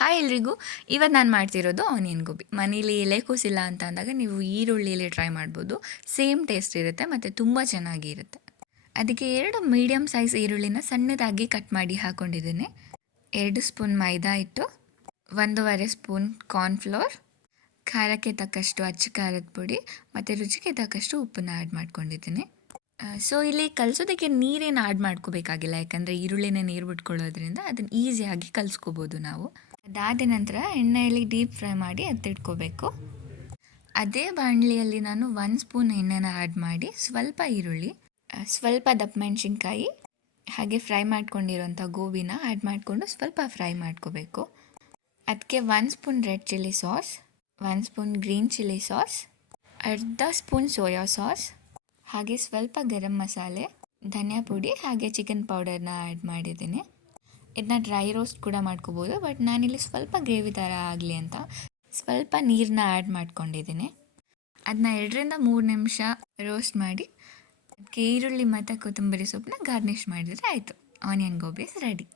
Hi ಎಲ್ರಿಗೂ. ಇವತ್ತು ನಾನು ಮಾಡ್ತಿರೋದು ಆನಿಯನ್ ಗೋಬಿ. ಮನೇಲಿ ಎಲೆಕೋಸಿಲ್ಲ ಅಂತ ಅಂದಾಗ ನೀವು ಈರುಳ್ಳಿಲಿ ಟ್ರೈ ಮಾಡ್ಬೋದು. ಸೇಮ್ ಟೇಸ್ಟ್ ಇರುತ್ತೆ ಮತ್ತು ತುಂಬ ಚೆನ್ನಾಗಿರುತ್ತೆ. ಅದಕ್ಕೆ 2 ಮೀಡಿಯಮ್ ಸೈಜ್ ಈರುಳ್ಳಿನ ಸಣ್ಣದಾಗಿ ಕಟ್ ಮಾಡಿ ಹಾಕ್ಕೊಂಡಿದ್ದೀನಿ. 2 ಸ್ಪೂನ್ ಮೈದಾ ಹಿಟ್ಟು, 1.5 ಸ್ಪೂನ್ ಕಾರ್ನ್ಫ್ಲೋರ್, ಖಾರಕ್ಕೆ ತಕ್ಕಷ್ಟು ಅಚ್ಚ ಖಾರದ ಪುಡಿ ಮತ್ತು ರುಚಿಗೆ ತಕ್ಕಷ್ಟು ಉಪ್ಪನ್ನ ಆ್ಯಡ್ ಮಾಡ್ಕೊಂಡಿದ್ದೀನಿ. ಸೊ ಇಲ್ಲಿ ಕಲಿಸೋದಕ್ಕೆ ನೀರೇನು ಆ್ಯಡ್ ಮಾಡ್ಕೋಬೇಕಾಗಿಲ್ಲ, ಯಾಕಂದರೆ ಈರುಳ್ಳಿನೇ ನೀರು ಬಿಟ್ಕೊಳ್ಳೋದ್ರಿಂದ ಅದನ್ನು ಈಸಿಯಾಗಿ ಕಲಿಸ್ಕೋಬೋದು ನಾವು. ಅದಾದ ನಂತರ ಎಣ್ಣೆಯಲ್ಲಿ ಡೀಪ್ ಫ್ರೈ ಮಾಡಿ ಎತ್ತಿಟ್ಕೋಬೇಕು. ಅದೇ ಬಾಣಲಿಯಲ್ಲಿ ನಾನು 1 ಸ್ಪೂನ್ ಎಣ್ಣೆನ ಆ್ಯಡ್ ಮಾಡಿ ಸ್ವಲ್ಪ ಈರುಳ್ಳಿ, ಸ್ವಲ್ಪ ದಪ್ಪ ಮೆಣಸಿನ್ಕಾಯಿ ಹಾಗೆ ಫ್ರೈ ಮಾಡ್ಕೊಂಡಿರೋಂಥ ಗೋಬಿನ ಆ್ಯಡ್ ಮಾಡಿಕೊಂಡು ಸ್ವಲ್ಪ ಫ್ರೈ ಮಾಡ್ಕೋಬೇಕು. ಅದಕ್ಕೆ 1 spoon red chilli sauce, 1 spoon green chilli sauce, ಅರ್ಧ ಸ್ಪೂನ್ ಸೋಯಾ ಸಾಸ್ ಹಾಗೆ ಸ್ವಲ್ಪ ಗರಂ ಮಸಾಲೆ, ಧನಿಯಾ ಪುಡಿ ಹಾಗೆ ಚಿಕನ್ ಪೌಡರ್ನ ಆ್ಯಡ್ ಮಾಡಿದ್ದೀನಿ. ಇದನ್ನ ಡ್ರೈ ರೋಸ್ಟ್ ಕೂಡ ಮಾಡ್ಕೋಬೋದು, ಬಟ್ ನಾನಿಲ್ಲಿ ಸ್ವಲ್ಪ ಗ್ರೇವಿ ಥರ ಆಗಲಿ ಅಂತ ಸ್ವಲ್ಪ ನೀರನ್ನ ಆ್ಯಡ್ ಮಾಡ್ಕೊಂಡಿದ್ದೀನಿ. ಅದನ್ನ 2ರಿಂದ 3 ನಿಮಿಷ ರೋಸ್ಟ್ ಮಾಡಿ ಅದಕ್ಕೆ ಈರುಳ್ಳಿ ಮತ್ತು ಕೊತ್ತಂಬರಿ ಸೊಪ್ಪನ್ನ ಗಾರ್ನಿಷ್ ಮಾಡಿದರೆ ಆಯಿತು, ಆನಿಯನ್ ಗೋಬಿ ಇಸ್ ರೆಡಿ.